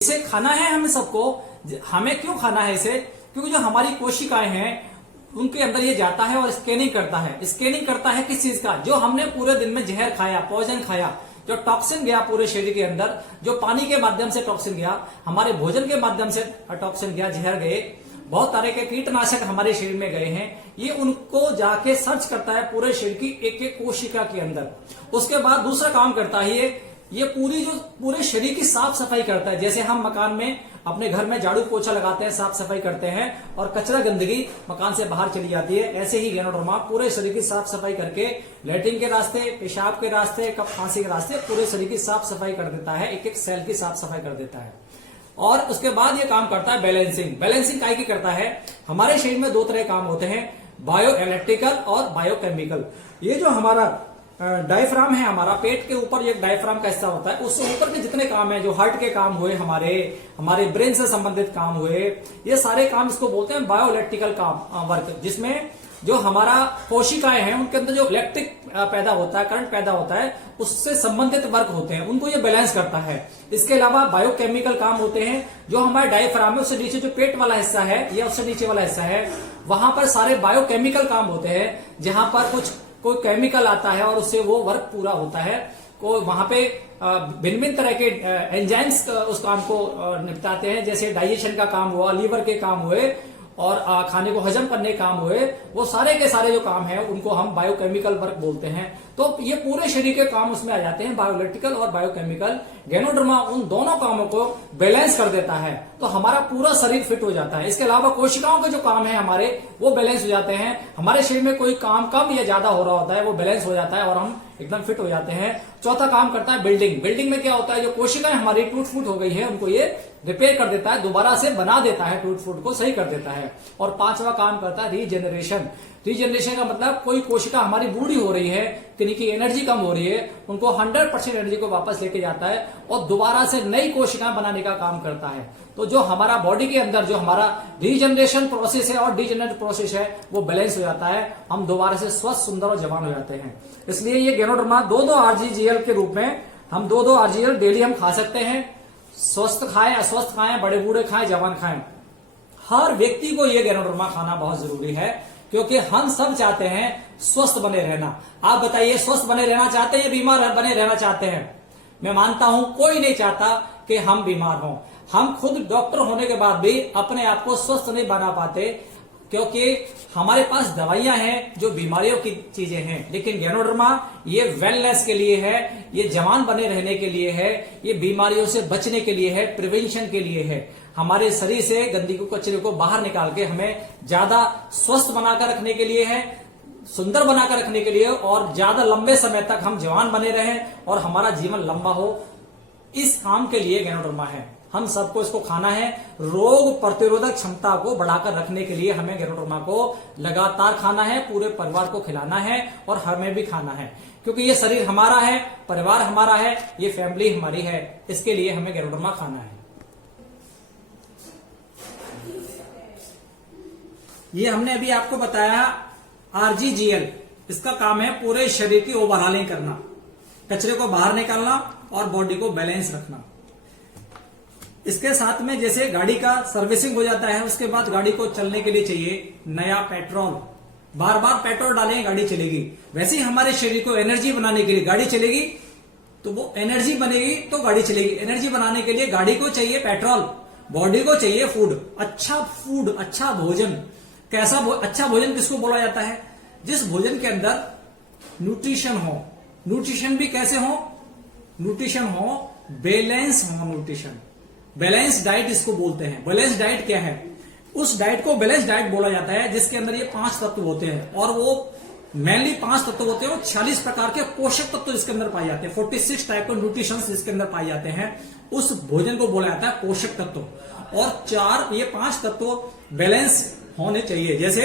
इसे खाना है हमें सबको। हमें क्यों खाना है इसे? क्योंकि जो हमारी कोशिकाएं हैं उनके अंदर ये जाता है और स्कैनिंग करता है। स्कैनिंग करता है किस चीज का? जो हमने पूरे दिन में जहर खाया, पॉइजन खाया, जो टॉक्सिन गया पूरे शरीर के अंदर, जो पानी के माध्यम से टॉक्सिन गया, हमारे भोजन के माध्यम से टॉक्सिन गया, जहर गए, बहुत तरह के कीटनाशक हमारे शरीर में गए हैं, ये उनको जाके सर्च करता है पूरे शरीर की एक एक कोशिका के अंदर। उसके बाद दूसरा काम करता है ये पूरे शरीर की साफ सफाई करता है। जैसे हम मकान में अपने घर में झाड़ू पोछा लगाते हैं, साफ सफाई करते हैं और कचरा गंदगी मकान से बाहर चली जाती है, ऐसे ही गैनोडर्मा पूरे शरीर की साफ सफाई करके लैट्रिन के रास्ते, पेशाब के रास्ते, कफ खांसी के रास्ते पूरे शरीर की साफ सफाई कर देता है, एक एक सेल की साफ सफाई कर देता है। और उसके बाद ये काम करता है बैलेंसिंग। बैलेंसिंग काय की करता है? हमारे शरीर में दो तरह काम होते हैं, बायो इलेक्ट्रिकल और बायोकेमिकल। ये जो हमारा डायफ्राम है, हमारा पेट के ऊपर एक डायफ्राम का हिस्सा होता है, उससे ऊपर के जितने काम है, जो हार्ट के काम हुए, हमारे ब्रेन से संबंधित काम हुए, ये सारे काम इसको बोलते हैं बायो इलेक्ट्रिकल काम वर्क, जिसमें जो हमारा कोशिकाएं हैं उनके अंदर जो इलेक्ट्रिक पैदा होता है, करंट पैदा होता है, उससे संबंधित वर्क होते हैं, उनको ये बैलेंस करता है। इसके अलावा बायोकेमिकल काम होते हैं, जो हमारे डायफ्राम है उससे नीचे जो पेट वाला हिस्सा है या उससे नीचे वाला हिस्सा है, वहां पर सारे बायोकेमिकल काम होते हैं, जहां पर कोई केमिकल आता है और उससे वो वर्क पूरा होता है। वहां पे भिन्न भिन्न तरह के एंजाइम्स उस काम को निपटाते हैं, जैसे डाइजेशन का काम हुआ, लीवर के काम हुए और खाने को हजम करने काम हुए, वो सारे के सारे जो काम है उनको हम बायोकेमिकल वर्क बोलते हैं। तो ये पूरे शरीर के काम उसमें आ जाते हैं, बायोइलेक्ट्रिकल और बायोकेमिकल। गैनोडर्मा उन दोनों कामों को बैलेंस कर देता है, तो हमारा पूरा शरीर फिट हो जाता है। इसके अलावा कोशिकाओं के जो काम है हमारे, वो बैलेंस हो जाते हैं। हमारे शरीर में कोई काम कम या ज्यादा हो रहा होता है, वो बैलेंस हो जाता है और हम एकदम फिट हो जाते हैं। चौथा काम करता है बिल्डिंग। बिल्डिंग में क्या होता है? जो कोशिकाएं हमारी टूट फूट हो गई है उनको ये रिपेयर कर देता है, दोबारा से बना देता है, टूट फूट को सही कर देता है। और पांचवा काम करता है रीजनरेशन। रीजनरेशन का मतलब कोई कोशिका हमारी बूढ़ी हो रही है, की एनर्जी कम हो रही है, उनको 100% एनर्जी को वापस लेके जाता है और दोबारा से नई कोशिकाएं बनाने का काम करता है। तो जो हमारा बॉडी के अंदर जो हमारा रीजनरेशन प्रोसेस है और डीजनरेट प्रोसेस है, वो बैलेंस हो जाता है, हम दोबारा से स्वस्थ, सुंदर और जवान हो जाते हैं। इसलिए ये गैनोडर्मा 2-2 RGGL के रूप में हम 2-2 RGGL डेली हम खा सकते हैं। स्वस्थ खाएं, अस्वस्थ खाएं, बड़े बूढ़े खाएं, जवान खाएं, हर व्यक्ति को ये गैनोडर्मा खाना बहुत जरूरी है, क्योंकि हम सब चाहते हैं स्वस्थ बने रहना। आप बताइए, स्वस्थ बने रहना चाहते हैं या बीमार बने रहना चाहते हैं? मैं मानता हूं कोई नहीं चाहता कि हम बीमार हों। हम खुद डॉक्टर होने के बाद भी अपने आप को स्वस्थ नहीं बना पाते, क्योंकि हमारे पास दवाइयां हैं जो बीमारियों की चीजें हैं, लेकिन गैनोडर्मा ये वेलनेस के लिए है, ये जवान बने रहने के लिए है, ये बीमारियों से बचने के लिए है, प्रिवेंशन के लिए है। हमारे शरीर से गंदगी कचरे को बाहर निकाल के हमें ज्यादा स्वस्थ बनाकर रखने के लिए है, सुंदर बनाकर रखने के लिए, और ज्यादा लंबे समय तक हम जवान बने रहें और हमारा जीवन लंबा हो, इस काम के लिए गैनोडर्मा है। हम सबको इसको खाना है। रोग प्रतिरोधक क्षमता को बढ़ाकर रखने के लिए हमें गैनोडर्मा को लगातार खाना है, पूरे परिवार को खिलाना है और हमें भी खाना है, क्योंकि ये शरीर हमारा है, परिवार हमारा है, ये फैमिली हमारी है, इसके लिए हमें गैनोडर्मा खाना है। ये हमने अभी आपको बताया RGGL, इसका काम है पूरे शरीर की ओवरहालिंग करना, कचरे को बाहर निकालना और बॉडी को बैलेंस रखना। इसके साथ में जैसे गाड़ी का सर्विसिंग हो जाता है, उसके बाद गाड़ी को चलने के लिए चाहिए नया पेट्रोल। बार बार पेट्रोल डालेंगे गाड़ी चलेगी, वैसे ही हमारे शरीर को एनर्जी बनाने के लिए गाड़ी चलेगी, तो वो एनर्जी बनेगी तो गाड़ी चलेगी। एनर्जी बनाने के लिए गाड़ी को चाहिए पेट्रोल, बॉडी को चाहिए फूड, अच्छा भोजन। कैसा अच्छा भोजन किसको बोला जाता है? जिस भोजन के अंदर न्यूट्रिशन हो। न्यूट्रिशन भी कैसे हो? न्यूट्रिशन हो, बैलेंस हो न्यूट्रिशन। बैलेंस डाइट इसको बोलते हैं। बैलेंस डाइट क्या है? उस डाइट को बैलेंस डाइट बोला जाता है जिसके अंदर ये 5 तत्व होते हैं, और वो मेनली 5 तत्व होते हैं और 46 प्रकार के पोषक तत्व इसके अंदर पाए जाते हैं। 46 टाइप ऑफ न्यूट्रिशन इसके अंदर पाए जाते हैं। उस भोजन को बोला जाता है पोषक तत्व। और ये 5 तत्व बैलेंस होने चाहिए। जैसे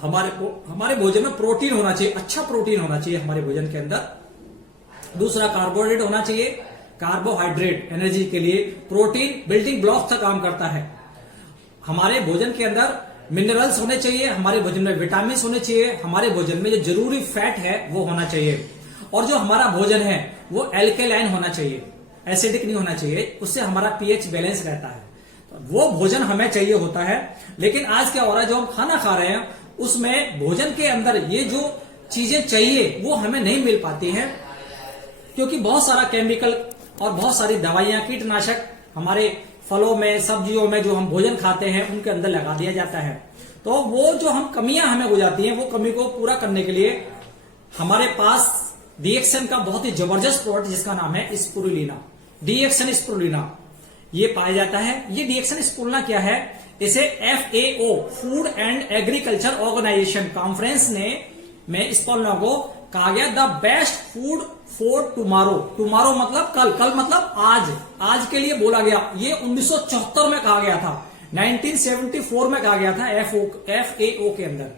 हमारे भोजन में प्रोटीन होना चाहिए, अच्छा प्रोटीन होना चाहिए हमारे भोजन के अंदर। दूसरा, कार्बोहाइड्रेट होना चाहिए। कार्बोहाइड्रेट एनर्जी के लिए, प्रोटीन बिल्डिंग ब्लॉक का काम करता है। हमारे भोजन के अंदर मिनरल्स होने चाहिए, हमारे भोजन में विटामिन होने चाहिए, हमारे भोजन में जो जरूरी फैट है वो होना चाहिए, और जो हमारा भोजन है वो एल्केलाइन होना चाहिए। एसिडिक नहीं होना चाहिए, उससे हमारा पीएच बैलेंस रहता है। तो वो भोजन हमें चाहिए होता है। लेकिन आज क्या हो रहा है, जो हम खाना खा रहे हैं उसमें भोजन के अंदर ये जो चीजें चाहिए वो हमें नहीं मिल पाती हैं, क्योंकि बहुत सारा केमिकल और बहुत सारी दवाइयां, कीटनाशक हमारे फलों में, सब्जियों में जो हम भोजन खाते हैं उनके अंदर लगा दिया जाता है। तो वो जो हम कमियां हमें हो जाती हैं, वो कमी को पूरा करने के लिए हमारे पास डीएक्सन का बहुत ही जबरदस्त प्रोडक्ट जिसका नाम है स्पिरुलिना, डीएक्सन स्पिरुलिना, ये पाया जाता है। ये डीएक्सन स्पिरुलिना क्या है, इसे FAO food and agriculture organisation conference में इस स्पिरुलिना को कहा गया the best food for tomorrow. Tomorrow मतलब कल, कल मतलब आज, आज के लिए बोला गया। ये 1974 में कहा गया था, 1974 में कहा गया था FAO के अंदर।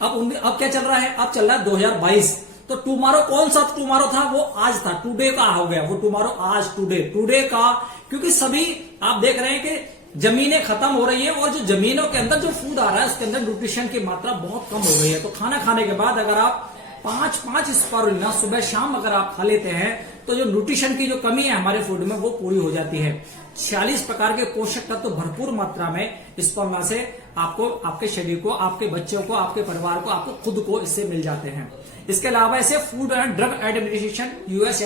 अब क्या चल रहा है, अब चल रहा है 2022। तो टुमारो कौन सा टुमारो था, वो आज था, टुडे का हो गया वो टुमारो, आज टुडे का। क्योंकि सभी आप देख रहे हैं कि जमीनें खत्म हो रही है, और जो जमीनों के अंदर जो फूड आ रहा है उसके अंदर न्यूट्रिशन की मात्रा बहुत कम हो गई है। तो खाना खाने के बाद अगर आप 5 स्पिरुलिना सुबह शाम अगर आप खा लेते हैं तो जो न्यूट्रिशन की जो कमी है हमारे फूड में वो पूरी हो जाती है। 46 प्रकार के पोषक तत्व तो भरपूर मात्रा में स्पिरुलिना से आपको, आपके शरीर को, आपके बच्चों को, आपके परिवार को, आपको खुद को इससे मिल जाते हैं। इसके अलावा इसे food and drug administration US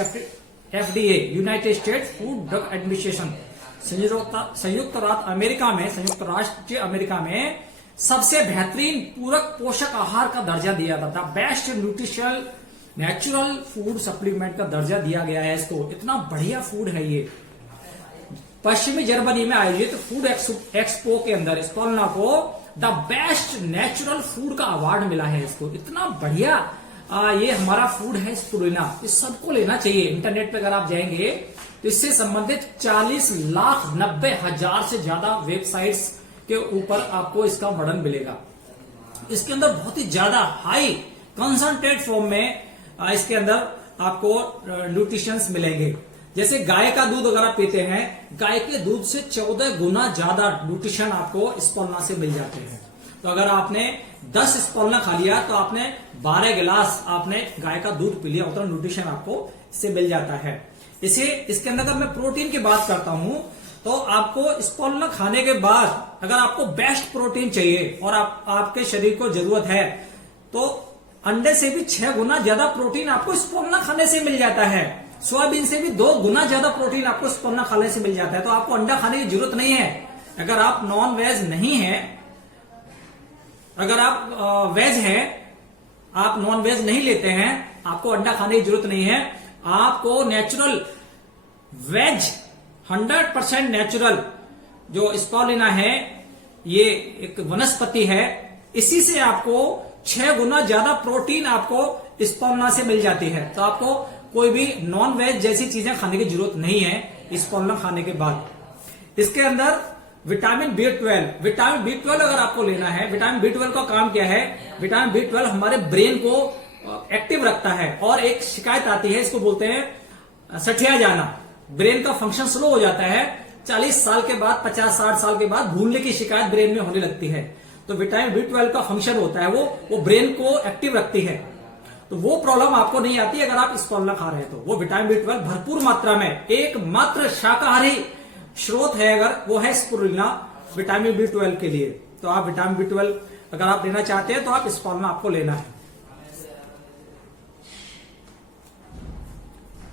FDA, United state food drug administration, संयुक्त राष्ट्र अमेरिका में सबसे बेहतरीन पूरक पोषक आहार का दर्जा दिया था। Best nutritional natural food supplement का दर्जा दिया गया है इसको। इतना बढ़िया फूड है ये। पश्चिमी जर्मनी में आयोजित फूड एक्सपो के अंदर स्पिरुलिना को द बेस्ट नेचुरल फूड का अवार्ड मिला है इसको। इतना बढ़िया ये हमारा फूड है स्पिरुलिना, इस सबको लेना चाहिए। इंटरनेट पे अगर आप जाएंगे तो इससे संबंधित 40,90,000 से ज्यादा वेबसाइट्स के ऊपर आपको इसका वर्णन मिलेगा। इसके अंदर बहुत ही ज्यादा हाई कंसंट्रेट फॉर्म में इसके अंदर आपको न्यूट्रिशंस मिलेंगे। जैसे गाय का दूध अगर आप पीते हैं, गाय के दूध से 14 गुना ज्यादा न्यूट्रिशन आपको स्पिरुलिना से मिल जाते हैं। तो अगर आपने 10 स्पिरुलिना खा लिया तो आपने 12 गिलास आपने गाय का दूध पी लिया, उतना न्यूट्रिशन आपको इससे मिल जाता है। इसके अंदर अगर मैं प्रोटीन की बात करता हूं तो आपको स्पिरुलिना खाने के बाद अगर आपको बेस्ट प्रोटीन चाहिए और आपके शरीर को जरूरत है तो अंडे से भी 6 गुना ज्यादा प्रोटीन आपको स्पिरुलिना खाने से मिल जाता है। सोयाबीन से भी 2 गुना ज्यादा प्रोटीन आपको स्पिरुलिना खाने से मिल जाता है। तो आपको अंडा खाने की जरूरत नहीं है। अगर आप नॉन वेज नहीं है, अगर आप वेज हैं, आप नॉन वेज नहीं लेते हैं, आपको अंडा खाने की जरूरत नहीं है। आपको नेचुरल वेज 100% नेचुरल जो स्पिरुलिना है, ये एक वनस्पति है, इसी से आपको 6 गुना ज्यादा प्रोटीन आपको स्पिरुलिना से मिल जाती है। तो आपको कोई भी नॉन वेज जैसी चीजें खाने की जरूरत नहीं है स्पिरुलिना खाने के बाद। इसके अंदर विटामिन B12 अगर आपको लेना है, विटामिन B12 का काम क्या है, विटामिन B12 हमारे ब्रेन को एक्टिव रखता है। और एक शिकायत आती है, इसको बोलते हैं सठिया जाना, ब्रेन का फंक्शन स्लो हो जाता है 40 साल के बाद, 50-60 साल के बाद भूलने की शिकायत ब्रेन में होने लगती है। तो विटामिन B12 का फंक्शन होता है वो ब्रेन को एक्टिव रखती है। तो वो प्रॉब्लम आपको नहीं आती अगर आप स्पिरुलिना खा रहे हैं। तो वो विटामिन B12 भरपूर मात्रा में, एकमात्र शाकाहारी स्रोत है अगर वो है स्पिरुलिना विटामिन B12 के लिए। तो आप विटामिन B12 अगर आप लेना चाहते हैं तो आप स्पिरुलिना आपको लेना है।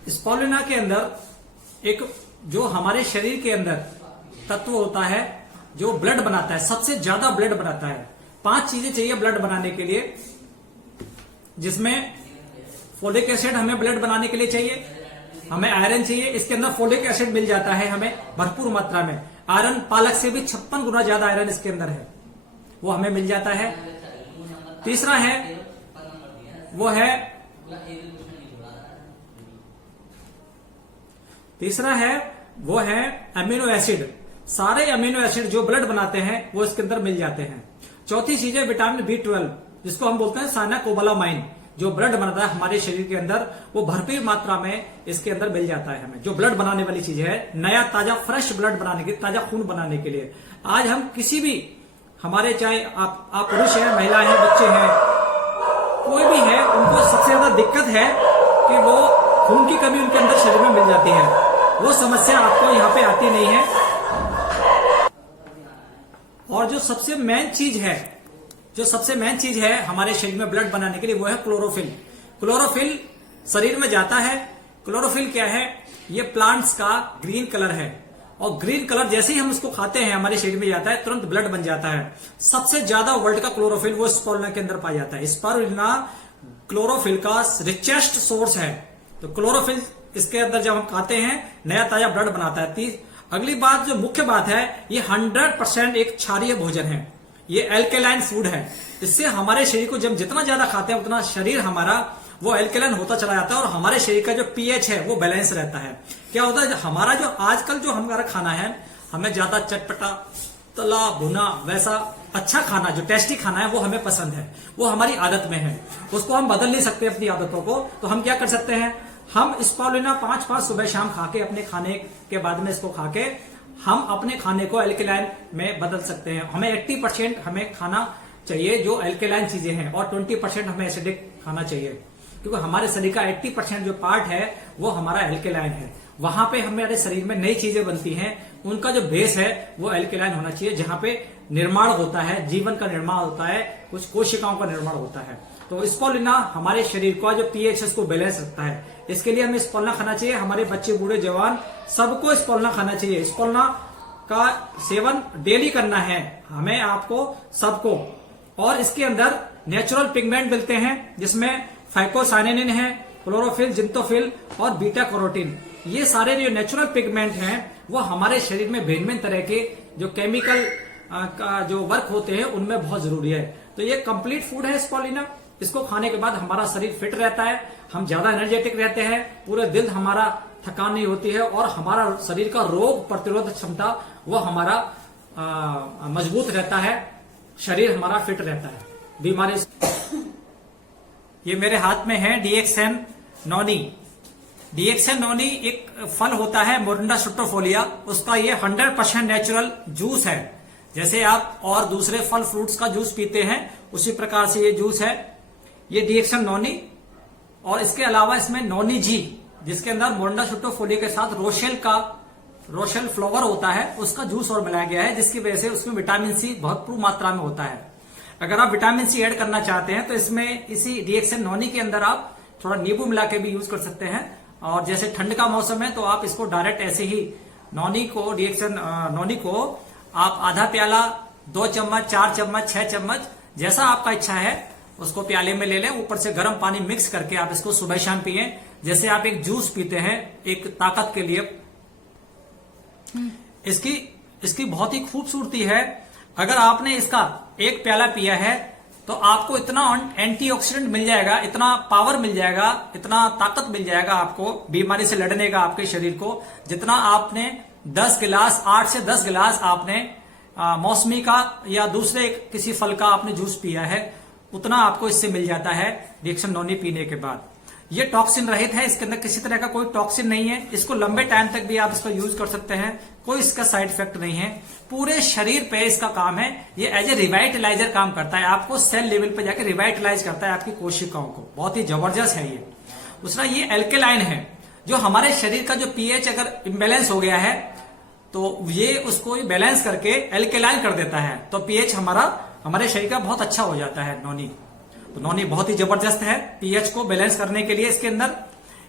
स्पिरुलिना के अंदर एक जो हमारे शरीर के अंदर तत्व होता है जो ब्लड बनाता है, सबसे ज्यादा ब्लड बनाता है। 5 चीजें चाहिए ब्लड बनाने के लिए, जिसमें फोलिक एसिड हमें ब्लड बनाने के लिए चाहिए, हमें आयरन चाहिए। इसके अंदर फोलिक एसिड मिल जाता है हमें भरपूर मात्रा में। आयरन पालक से भी 56 गुना ज्यादा आयरन इसके अंदर है, वो हमें मिल जाता है। तीसरा है वो है अमीनो एसिड। सारे अमीनो एसिड जो ब्लड बनाते हैं वो इसके अंदर मिल जाते हैं। चौथी चीज है विटामिन B12, जिसको हम बोलते हैं साइनाकोबालामाइन, जो ब्लड बनाता है हमारे शरीर के अंदर, वो भरपूर मात्रा में इसके अंदर मिल जाता है हमें। जो ब्लड बनाने वाली चीज है, नया ताजा फ्रेश ब्लड बनाने के, ताजा खून बनाने के लिए। आज हम किसी भी, हमारे चाहे आप पुरुष हैं, महिला हैं, बच्चे हैं, कोई भी है, उनको सबसे ज्यादा दिक्कत है कि वो खून की कमी उनके अंदर शरीर में मिल जाती है। वो समस्या आपको यहाँ पे आती नहीं है। और जो सबसे मेन चीज है हमारे शरीर में ब्लड बनाने के लिए, वो है क्लोरोफिल। क्लोरोफिल शरीर में जाता है। क्लोरोफिल क्या है? ये प्लांट्स का ग्रीन कलर है, और ग्रीन कलर जैसे ही हम उसको खाते हैं हमारे शरीर में जाता है, तुरंत ब्लड बन जाता है। सबसे ज्यादा वर्ल्ड का क्लोरोफिल वो स्पारुलिना के अंदर पाया जाता है। स्पारुलिना क्लोरोफिल का रिचेस्ट सोर्स है। तो क्लोरोफिल इसके अंदर जब हम खाते हैं, नया ताजा ब्लड बनाता है। अगली बात, जो मुख्य बात है, ये 100% एक क्षारीय भोजन है। ये एल्केलाइन फूड है। इससे हमारे शरीर को जब जितना ज्यादा खाते हैं उतना शरीर हमारा वो एल्केलाइन होता चला जाता है, और हमारे शरीर का जो पीएच है वो बैलेंस रहता है। क्या होता है, हमारा जो आजकल जो हमारा खाना है, हमें ज्यादा चटपटा, तला भुना, वैसा अच्छा खाना, जो टेस्टी खाना है, वो हमें पसंद है, वो हमारी आदत में है। उसको हम बदल नहीं सकते अपनी आदतों को। तो हम क्या कर सकते हैं, हम स्पारुलिना 5 सुबह शाम खा के, अपने खाने के बाद में इसको खा के हम अपने खाने को एल्केलाइन में बदल सकते हैं। हमें 80% हमें खाना चाहिए जो एल्केलाइन चीजें हैं, और 20% हमें एसिडिक खाना चाहिए, क्योंकि हमारे शरीर का 80% जो पार्ट है वो हमारा एल्केलाइन है। वहां पे हमारे शरीर में नई चीजें बनती हैं, उनका जो बेस है वो एल्केलाइन होना चाहिए, जहां पे निर्माण होता है, जीवन का निर्माण होता है, कुछ कोशिकाओं का निर्माण होता है। तो स्पारुलिना हमारे शरीर का जो पीएच है उसको बैलेंस रखता है। इसके लिए हमें स्पारुलिना खाना चाहिए। हमारे बच्चे, बूढ़े, जवान, सबको स्पारुलिना खाना चाहिए। स्पारुलिना का सेवन डेली करना है हमें, आपको, सबको। और इसके अंदर नेचुरल पिगमेंट मिलते हैं, जिसमें फाइकोसाइनिन है, क्लोरोफिल, जिंतोफिल और बीटा कैरोटीन। ये सारे जो नेचुरल पिगमेंट हैं वो हमारे शरीर में भिन्न भिन्न तरह के जो केमिकल का जो वर्क होते हैं उनमें बहुत जरूरी है। तो ये कंप्लीट फूड है स्पारुलिना। इसको खाने के बाद हमारा शरीर फिट रहता है, हम ज्यादा एनर्जेटिक रहते हैं, पूरे दिन हमारा थकान नहीं होती है, और हमारा शरीर का रोग प्रतिरोध क्षमता वो हमारा मजबूत रहता है, शरीर हमारा फिट रहता है, बीमारी। ये मेरे हाथ में है DXN नॉनी। DXN नॉनी एक फल होता है, मोरिंडा शुट्रोफोलिया। उसका ये 100% नेचुरल जूस है। जैसे आप और दूसरे फल फ्रूट्स का जूस पीते हैं, उसी प्रकार से ये जूस है, ये DXN नॉनी। और इसके अलावा इसमें नॉनी जी, जिसके अंदर मोरिंडा शुट्रोफोलिया के साथ रोशेल फ्लावर होता है, उसका जूस और मिलाया गया है, जिसकी वजह से उसमें विटामिन सी भरपूर मात्रा में होता है। अगर आप विटामिन सी ऐड करना चाहते हैं तो इसमें इसी DXN नॉनी के अंदर आप थोड़ा नींबू मिला के भी यूज कर सकते हैं। और जैसे ठंड का मौसम है तो आप इसको डायरेक्ट ऐसे ही DXN नॉनी को आप आधा प्याला, 2 चम्मच, 4 चम्मच, 6 चम्मच, जैसा आपका इच्छा है उसको प्याले में ले लें। ऊपर से गर्म पानी मिक्स करके आप इसको सुबह शाम पिए, जैसे आप एक जूस पीते हैं एक ताकत के लिए। इसकी बहुत ही खूबसूरती है। अगर आपने इसका एक प्याला पिया है तो आपको इतना एंटीऑक्सीडेंट मिल जाएगा, इतना पावर मिल जाएगा, इतना ताकत मिल जाएगा आपको बीमारी से लड़ने का आपके शरीर को, जितना आपने 10 गिलास, 8 से 10 गिलास आपने मौसमी का या दूसरे किसी फल का आपने जूस पिया है, उतना आपको इससे मिल जाता है DXN नॉनी पीने के बाद। ये टॉक्सिन रहित है, इसके अंदर किसी तरह का कोई टॉक्सिन नहीं है। इसको लंबे टाइम तक भी आप इसका यूज कर सकते हैं, कोई इसका साइड इफेक्ट नहीं है। पूरे शरीर पे इसका काम है, ये एज ए रिवाइटलाइजर काम करता है, आपको सेल लेवल पे जाकर रिवाइटलाइज करता है आपकी कोशिकाओं को। बहुत ही जबरदस्त है ये। दूसरा, ये एल्केलाइन है, जो हमारे शरीर का जो पीएच अगर इम्बेलेंस हो गया है तो ये उसको बैलेंस करके एल्केलाइन कर देता है, तो पीएच हमारे शरीर का बहुत अच्छा हो जाता है नॉनी। तो नॉनी बहुत ही जबरदस्त है पीएच को बैलेंस करने के लिए। इसके अंदर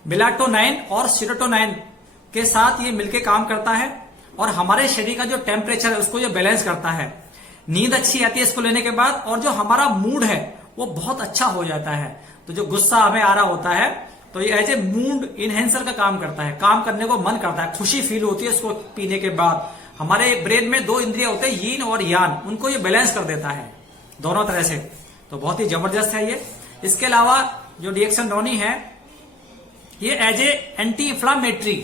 मेलाटोनाइन और सेरोटोनिन के साथ ये मिलके काम करता है, और हमारे शरीर का जो टेम्परेचर है उसको ये बैलेंस करता है। नींद अच्छी आती है इसको लेने के बाद, और जो हमारा मूड है वो बहुत अच्छा हो जाता है। तो जो गुस्सा हमें आ रहा होता है तो ये एज ए मूड इनहेंसर का काम करता है, काम करने को मन करता है, खुशी फील होती है इसको पीने के बाद। हमारे ब्रेन में 2 इंद्रियां होते हैं, यीन और यान, उनको ये बैलेंस कर देता है दोनों तरह से। तो बहुत ही जबरदस्त है ये। इसके अलावा जो DXN नॉनी है ये एज ए एंटी इंफ्लामेटरी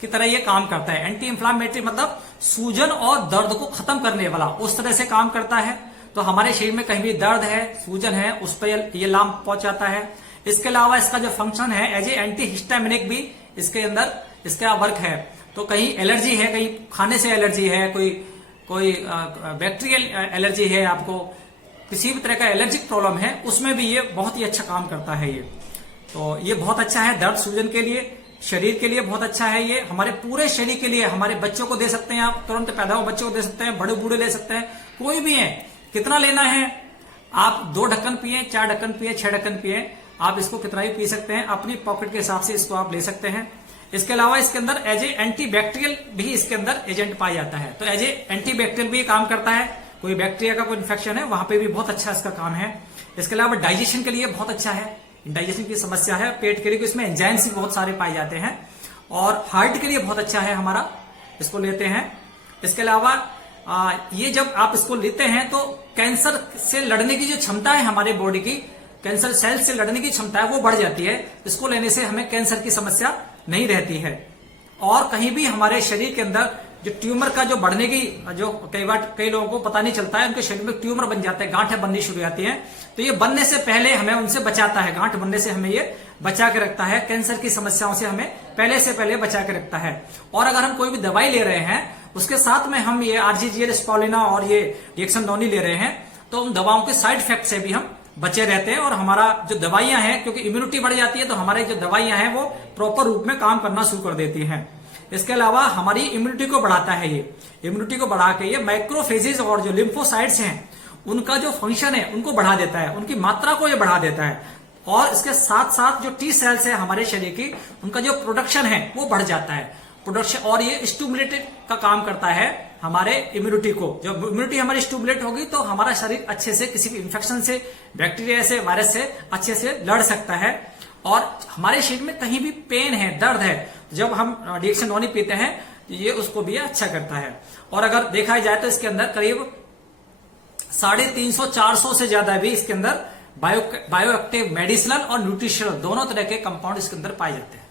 की तरह ये काम करता है। एंटी इंफ्लामेटरी मतलब सूजन और दर्द को खत्म करने वाला, उस तरह से काम करता है। तो हमारे शरीर में कहीं भी दर्द है, सूजन है, उस पर ये लाभ पहुंचाता है। इसके अलावा इसका जो फंक्शन है एज ए एंटी हिस्टामिनिक भी इसके अंदर इसका वर्क है। तो कहीं एलर्जी है, कहीं खाने से एलर्जी है, कोई बैक्टीरियल एलर्जी है, आपको किसी भी तरह का एलर्जिक प्रॉब्लम है, उसमें भी ये बहुत ही अच्छा काम करता है ये। तो ये बहुत अच्छा है दर्द सूजन के लिए। शरीर के लिए बहुत अच्छा है, ये हमारे पूरे शरीर के लिए, हमारे बच्चों को दे सकते हैं, आप तुरंत पैदा हुए बच्चों को दे सकते हैं, बड़े बूढ़े ले सकते हैं, कोई भी है। कितना लेना है, आप 2 ढक्कन पिए, 4 ढक्कन पिए, 6 ढक्कन पिए, आप इसको कितना ही पी सकते हैं, अपनी पॉकेट के हिसाब से इसको आप ले सकते हैं। इसके अलावा इसके अंदर एज ए एंटीबैक्टीरियल भी इसके अंदर एजेंट पाया जाता है, तो एज ए एंटीबैक्टीरियल भी काम करता है, कोई बैक्टीरिया का कोई इन्फेक्शन है वहां पे भी बहुत अच्छा इसका काम है। इसके अलावा डाइजेशन के लिए बहुत अच्छा है, डाइजेशन की समस्या है पेट के लिए, इसमें एंजाइम्स भी बहुत सारे पाए जाते हैं, और हार्ट के लिए बहुत अच्छा है हमारा, इसको लेते हैं। इसके अलावा ये जब आप इसको लेते हैं तो कैंसर से लड़ने की जो क्षमता है हमारे बॉडी की, कैंसर सेल से लड़ने की क्षमता है वो बढ़ जाती है, इसको लेने से हमें कैंसर की समस्या नहीं रहती है। और कहीं भी हमारे शरीर के अंदर जो ट्यूमर का जो बढ़ने की, जो कई लोगों को पता नहीं चलता है, उनके शरीर में ट्यूमर बन जाते हैं, गांठें बननी शुरू हो जाती हैं, तो ये बनने से पहले हमें उनसे बचाता है, गांठ बनने से हमें ये बचा के रखता है, कैंसर की समस्याओं से हमें पहले से पहले बचा के रखता है। और अगर हम कोई भी दवाई ले रहे हैं उसके साथ में हम ये आरजीजीएल, स्पोलिना और ये डिएक्सनडोनी ले रहे हैं, तो उन दवाओं के साइड इफेक्ट से भी हम बचे रहते हैं, और हमारा जो दवाइयां हैं, क्योंकि इम्यूनिटी बढ़ जाती है तो हमारी जो दवाइयां हैं वो प्रॉपर रूप में काम करना शुरू कर देती हैं। इसके अलावा हमारी इम्यूनिटी को बढ़ाता है, ये इम्यूनिटी को बढ़ा के ये माइक्रोफेजेस और जो लिम्फोसाइट्स हैं उनका जो फंक्शन है उनको बढ़ा देता है, उनकी मात्रा को ये बढ़ा देता है, और इसके साथ साथ जो टी सेल्स है हमारे शरीर की, उनका जो प्रोडक्शन है वो बढ़ जाता है, प्रोडक्शन, और ये स्टिमुलेटेड का काम करता है हमारे इम्यूनिटी को। जब इम्यूनिटी हमारी स्टिमुलेट होगी तो हमारा शरीर अच्छे से किसी भी इंफेक्शन से, बैक्टीरिया से, वायरस से अच्छे से लड़ सकता है। और हमारे शरीर में कहीं भी पेन है, दर्द है, जब हम डिएक्सनडोनी पीते हैं ये उसको भी अच्छा करता है। और अगर देखा जाए तो इसके अंदर करीब 350-400 से ज्यादा भी इसके अंदर बायो एक्टिव मेडिसिनल और न्यूट्रिशनल दोनों तरह के कंपाउंड इसके अंदर पाए जाते हैं।